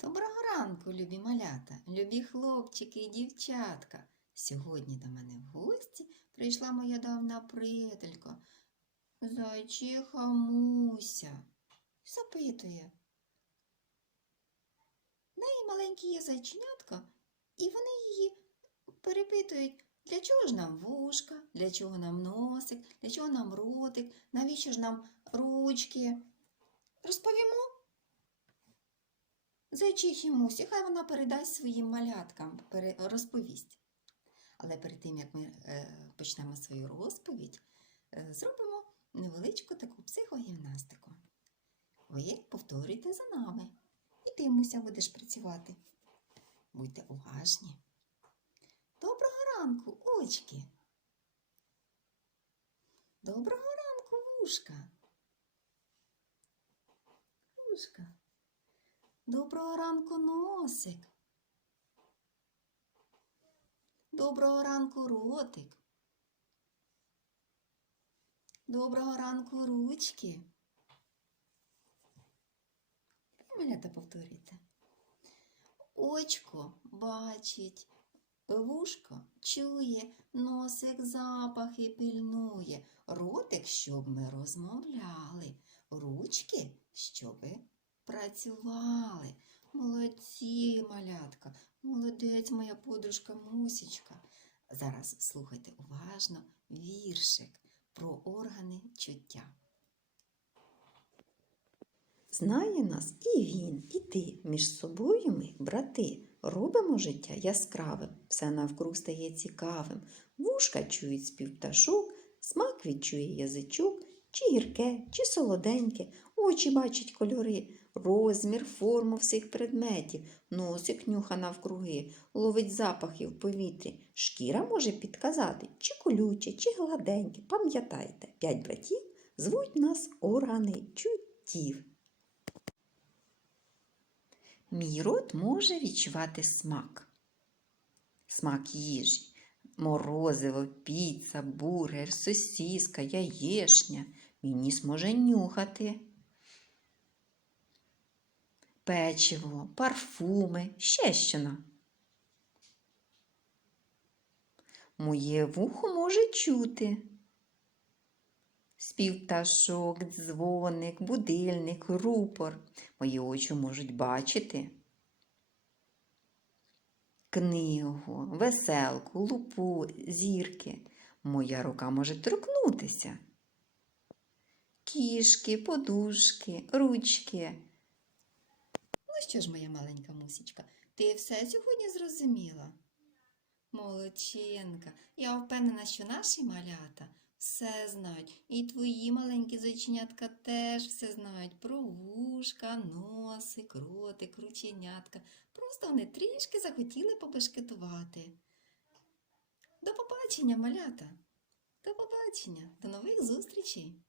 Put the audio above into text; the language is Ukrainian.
Доброго ранку, любі малята, любі хлопчики і дівчатка. Сьогодні до мене в гості прийшла моя давна приятелька, зайчиха Муся. Запитує. В неї маленькі є зайченятка, і вони її перепитують, для чого ж нам вушка, для чого нам носик, для чого нам ротик, навіщо ж нам ручки. Розповімо? Зайчихі Мусі, хай вона передасть своїм маляткам, розповість. Але перед тим, як ми е, почнемо свою розповідь, е, зробимо невеличку таку психогімнастику. Ви повторюйте за нами. І ти, Муся, будеш працювати. Будьте уважні. Доброго ранку, очки. Доброго ранку, вушка. Вушка. Доброго ранку, носик. Доброго ранку, ротик. Доброго ранку, ручки. Малята повторюйте. Очко бачить, вушко чує, носик запахи пильнує, ротик, щоб ми розмовляли, ручки, щоби працювали. Молодці, малятка, молодець моя подружка Мусічка. Зараз слухайте уважно віршик про органи чуття. Знає нас і він, і ти. Між собою ми, брати, робимо життя яскравим, все навкруг стає цікавим. Вушка чують спів пташок, смак відчує язичок, чи гірке, чи солоденьке, очі бачать кольори, розмір, форму всіх предметів, носик нюха навкруги, ловить запахи в повітрі. Шкіра може підказати, чи колюче, чи гладеньке. Пам'ятайте, п'ять братів звуть нас органи чуттів. Мій рот може відчувати смак. Смак їжі. Морозиво, піца, бургер, сосіска, яєшня. Мій ніс може нюхати. Печиво, парфуми, ще що на. Моє вухо може чути. Спів пташок, дзвоник, будильник, рупор. Мої очі можуть бачити. Книгу, веселку, лупу, зірки. Моя рука може торкнутися. Кішки, подушки, ручки. Ну що ж, моя маленька мусічка, ти все сьогодні зрозуміла? Молодчинка, я впевнена, що наші малята все знають. І твої маленькі зайченятка теж все знають про вушка, носик, ротик, рученятка. Просто вони трішки захотіли побешкетувати. До побачення, малята! До побачення, до нових зустрічей!